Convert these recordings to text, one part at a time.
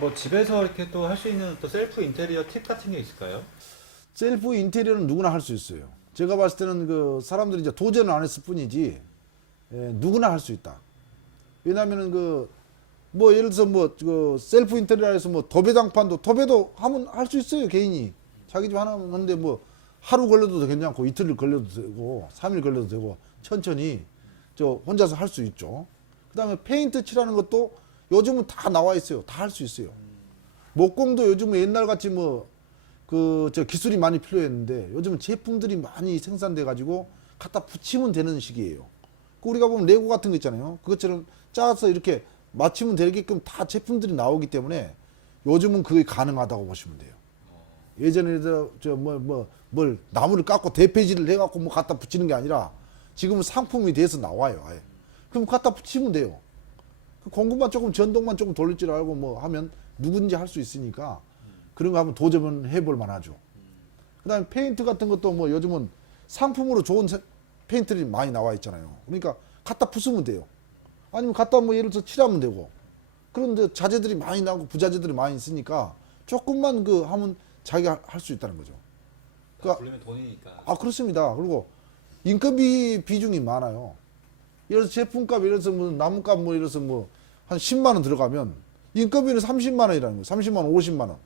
뭐 집에서 이렇게 또 할 수 있는 또 셀프 인테리어 팁 같은 게 있을까요? 셀프 인테리어는 누구나 할 수 있어요. 제가 봤을 때는 그 사람들이 이제 도전을 안 했을 뿐이지, 누구나 할 수 있다. 왜냐면은 뭐 예를 들어서 뭐 그 셀프 인테리어에서 뭐 도배도 하면 할 수 있어요, 개인이. 자기 집 하나 하는데 뭐 하루 걸려도 괜찮고 이틀 걸려도 되고 3일 걸려도 되고 천천히 저 혼자서 할 수 있죠. 그다음에 페인트 칠하는 것도 요즘은 다 나와 있어요. 다 할 수 있어요. 목공도 요즘은 옛날 같이 뭐 저 기술이 많이 필요했는데 요즘은 제품들이 많이 생산돼 가지고 갖다 붙이면 되는 시기예요. 우리가 보면 레고 같은 거 있잖아요. 그것처럼 짜서 이렇게 맞추면 되게끔 다 제품들이 나오기 때문에 요즘은 그게 가능하다고 보시면 돼요. 예전에 뭘 나무를 깎고 대패질을 해갖고 뭐 갖다 붙이는 게 아니라 지금은 상품이 돼서 나와요. 아예. 그럼 갖다 붙이면 돼요. 공구만 조금 전동만 조금 돌릴 줄 알고 뭐 하면 누군지 할 수 있으니까 그런 거 하면 도전은 해볼 만하죠. 그다음에 페인트 같은 것도 뭐 요즘은 상품으로 좋은 페인트들이 많이 나와 있잖아요. 그러니까 갖다 부수면 돼요. 아니면 갖다 뭐 예를 들어서 칠하면 되고. 그런데 자재들이 많이 나오고 부자재들이 많이 있으니까 조금만 하면 자기가 할 수 있다는 거죠. 그러니까 부르면 돈이니까. 그렇습니다. 그리고 인건비 비중이 많아요. 예를 들어서 제품값, 예를 들어서 뭐 나무값 뭐 예를 들어서 뭐 한 10만 원 들어가면 인건비는 30만 원이라는 거예요. 30만 원, 50만 원.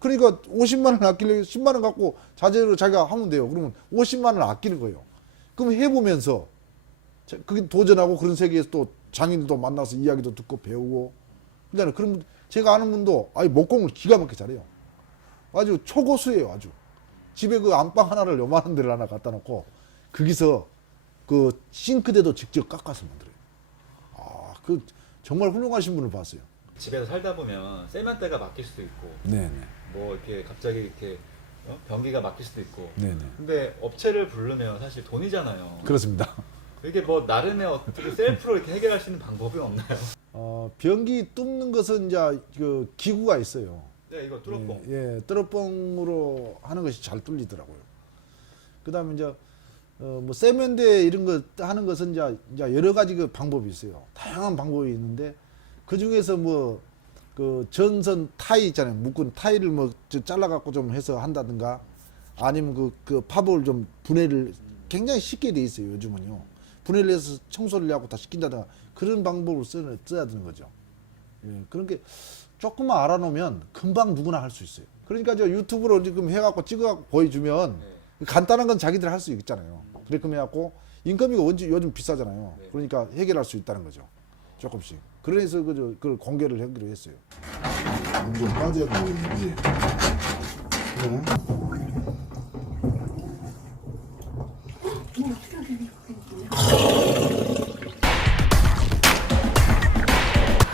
그러니까 50만 원 아끼려고 10만 원 갖고 자재로 자기가 하면 돼요. 그러면 50만 원을 아끼는 거예요. 그럼 해보면서 그게 도전하고 그런 세계에서 또 장인들도 만나서 이야기도 듣고 배우고 그러잖아요. 그럼 제가 아는 분도 목공을 기가 막히게 잘해요. 아주 초고수예요. 아주 집에 그 안방 하나를 요만한 데를 하나 갖다 놓고 거기서 그 싱크대도 직접 깎아서 만들어요. 정말 훌륭하신 분을 봤어요. 집에서 살다 보면 세면대가 막힐 수도 있고, 네네. 뭐 이렇게 갑자기 이렇게 변기가 막힐 수도 있고. 네네. 근데 업체를 부르면 사실 돈이잖아요. 그렇습니다. 이게 뭐 나름의 어떻게 셀프로 이렇게 해결할 수 있는 방법이 없나요? 변기 뚫는 것은 이제 그 기구가 있어요. 네, 이거 뚜러뽕. 뚜러뽕으로 하는 것이 잘 뚫리더라고요. 그다음에 이제 뭐 세면대 이런 거 하는 것은 이제 여러 가지 그 방법이 있어요. 다양한 방법이 있는데 그 중에서 뭐 그 전선 타이 있잖아요. 묶은 타이를 뭐 잘라 갖고 좀 해서 한다든가 아니면 그 파볼 좀 분해를 굉장히 쉽게 돼 있어요. 요즘은요. 분해를 해서 청소를 하고 다 시킨다든가 그런 방법을 써야 되는 거죠. 그런 게 조금만 알아놓으면 금방 누구나 할 수 있어요. 그러니까 저 유튜브로 지금 해갖고 찍어갖고 보여주면 간단한 건 자기들 할 수 있잖아요. 그렇게 해갖고 인건비가 요즘 비싸잖아요. 그러니까 해결할 수 있다는 거죠. 조금씩. 그래서 그걸 공개를 하기로 했어요. 좀 빠져야 되는지.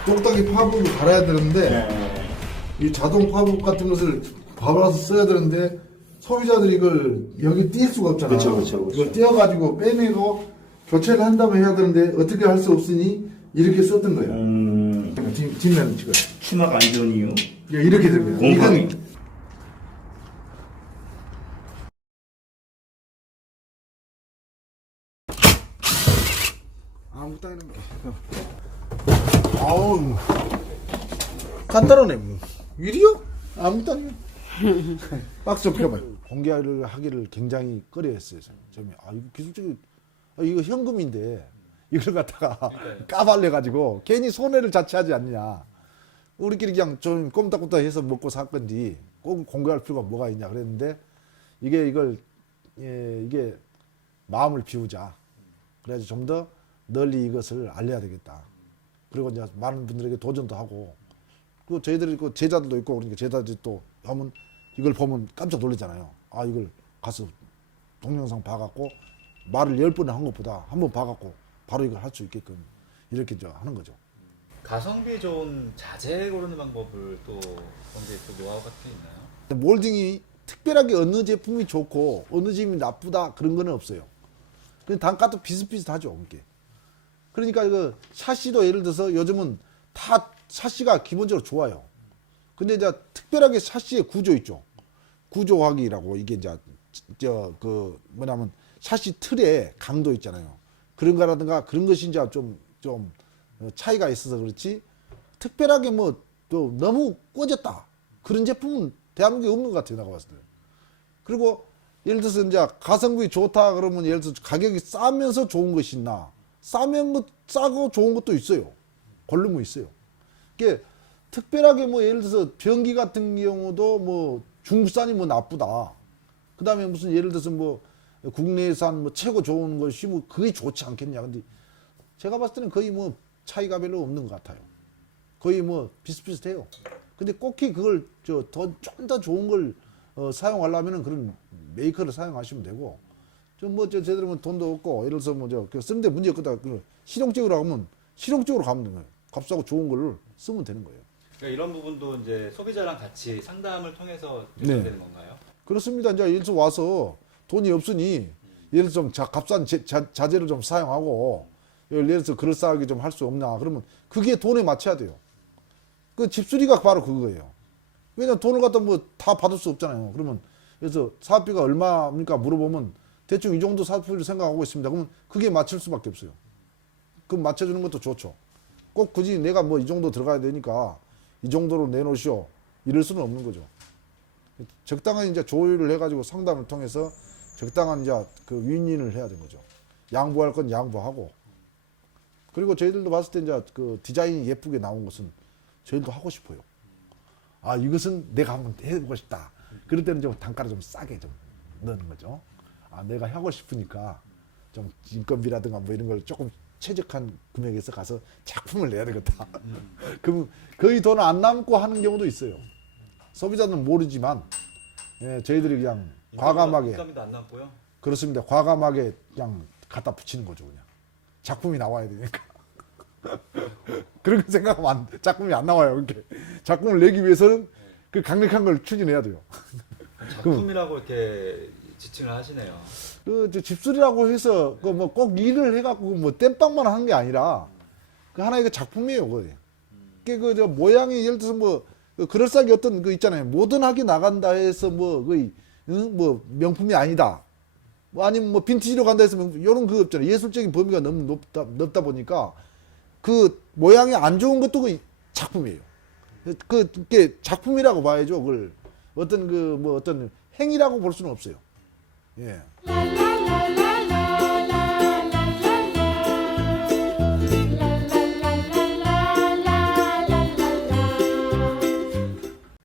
똑딱이 파브를 갈아야 되는데 이 자동 파브 같은 것을 갈아서 써야 되는데 소비자들이 이걸 여기 띄울 수가 없잖아요. 그렇죠. 이걸 띄어가지고 빼내고 교체를 한다면 해야 되는데 어떻게 할 수 없으니 이렇게 썼던 거예요. 뒷면은 지금 추막 안 좋은 이유? 이렇게 됩니다. 곰팡이. 아무것도 안 해놓은 게. 아우 간단하네 뭐. 일이요? 아무것도 아니에요. 박스 좀 펴봐요. 공개를 하기를 굉장히 꺼려했어요. 저는 이거 기술적인 이거 현금인데 이걸 갖다가 까발려가지고 괜히 손해를 자체하지 않느냐. 우리끼리 그냥 좀 꼼딱꼼딱 해서 먹고 살 건지 꼭 공개할 필요가 뭐가 있냐 그랬는데 이게 마음을 비우자. 그래서 좀 더 널리 이것을 알려야 되겠다. 그리고 이제 많은 분들에게 도전도 하고 그 저희들이 그 제자들도 있고 그러니까 제자들이 또 하면 이걸 보면 깜짝 놀라잖아요. 이걸 가서 동영상 봐갖고 말을 10번을 한 것보다 한 번 봐갖고 바로 이걸 할 수 있게끔 이렇게 하는 거죠. 가성비 좋은 자재 고르는 방법을 또 그런 게 또 노하우 같은 게 있나요? 몰딩이 특별하게 어느 제품이 좋고 어느 제품이 나쁘다 그런 거는 없어요. 그냥 단가도 비슷비슷하죠. 이게. 그러니까 그 샤시도 예를 들어서 요즘은 다 샤시가 기본적으로 좋아요. 근데 이제 특별하게 샤시의 구조 있죠. 구조화기라고 이게 이제 뭐냐면 샤시 틀에 강도 있잖아요. 그런 거라든가 그런 것이 이제 좀 차이가 있어서 그렇지 특별하게 뭐 또 너무 꿔졌다. 그런 제품은 대한민국에 없는 것 같아요. 내가 봤을 때. 그리고 예를 들어서 이제 가성비 좋다 그러면 예를 들어서 가격이 싸면서 좋은 것이 있나. 싸고 좋은 것도 있어요. 고르면 있어요. 이게 특별하게 뭐 예를 들어서 변기 같은 경우도 뭐 중국산이 뭐 나쁘다. 그 다음에 무슨 예를 들어서 뭐 국내산 뭐 최고 좋은 것이 뭐 그게 좋지 않겠냐. 근데 제가 봤을 때는 거의 뭐 차이가 별로 없는 것 같아요. 거의 뭐 비슷비슷해요. 근데 꼭히 그걸 좀 더 좋은 걸 사용하려면은 그런 메이커를 사용하시면 되고, 좀 뭐 제대로 뭐 돈도 없고 예를 들어서 뭐저 쓰는데 문제 없다. 그 실용적으로 하면 실용적으로 가면 되는 거예요. 값싸고 좋은 걸 쓰면 되는 거예요. 그러니까 이런 부분도 이제 소비자랑 같이 상담을 통해서 네. 결정되는 건가요? 그렇습니다. 이제 예를 들어서 와서 돈이 없으니 예를 들어서 좀 값싼 자재를 좀 사용하고 예를 들어서 그럴싸하게 좀 할 수 없나. 그러면 그게 돈에 맞춰야 돼요. 그 집수리가 바로 그거예요. 왜냐면 돈을 갖다 뭐 다 받을 수 없잖아요. 그러면 그래서 사업비가 얼마입니까 물어보면 대충 이 정도 사업비를 생각하고 있습니다. 그러면 그게 맞출 수밖에 없어요. 그럼 맞춰주는 것도 좋죠. 꼭 굳이 내가 뭐 이 정도 들어가야 되니까 이 정도로 내놓으시오. 이럴 수는 없는 거죠. 적당한 이제 조율을 해가지고 상담을 통해서 적당한 이제 그 윈윈을 해야 되는 거죠. 양보할 건 양보하고. 그리고 저희들도 봤을 때 이제 그 디자인이 예쁘게 나온 것은 저희도 하고 싶어요. 아, 이것은 내가 한번 해보고 싶다. 그럴 때는 좀 단가를 좀 싸게 좀 넣는 거죠. 아, 내가 하고 싶으니까 좀 인건비라든가 뭐 이런 걸 조금 최적한 금액에서 가서 작품을 내야 되겠다. 그럼 거의 돈 안 남고 하는 경우도 있어요. 소비자는 모르지만 예, 저희들이 그냥 과감하게 인건비도 안 남고요. 그렇습니다. 과감하게 그냥 갖다 붙이는 거죠. 그냥 작품이 나와야 되니까. 그렇게 생각하면 작품이 안 나와요. 그렇게 작품을 내기 위해서는 그 강력한 걸 추진해야 돼요. 작품이라고 이렇게 지칭을 하시네요. 그 집술이라고 해서 그 뭐 꼭 일을 해갖고 뭐 땜빵만 하는 게 아니라 그 하나의 그 작품이에요. 그게 그저 모양이 예를 들어서 뭐 그럴싸하게 어떤 그 있잖아요. 모던하게 나간다 해서 뭐 거의 뭐 명품이 아니다. 뭐 아니면 뭐 빈티지로 간다 해서 이런 그 없잖아요. 예술적인 범위가 너무 넓다 보니까 그 모양이 안 좋은 것도 그 작품이에요. 그게 작품이라고 봐야죠. 그걸 어떤 그 뭐 어떤 행위라고 볼 수는 없어요. 예.